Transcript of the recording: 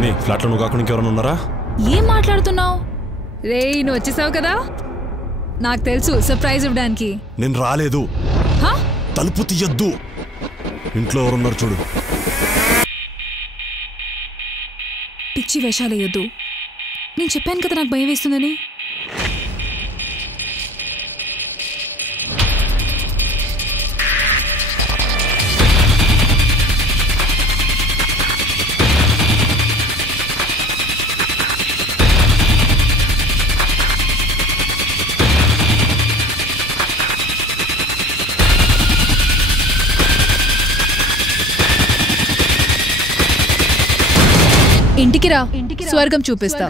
చిన్ని ఫ్లాట్లో నువ్వు కాకుండా ఇంకెవరైనా ఉన్నారా? ఏం మాట్లాడుతున్నావు? రే నువ్వు వచ్చేసావు కదా, నాకు తెలుసు సర్ప్రైజ్ ఇవ్వడానికి. నేను రాలేదు. తలుపు తీయద్దు, ఇంట్లో ఎవరున్నారు చూడు. పిచ్చి వేషాలు వేయొద్దు, నేను చెప్పాను కదా నాకు భయం వేస్తుందని. ఇంటికి రా, స్వర్గం చూపిస్తా.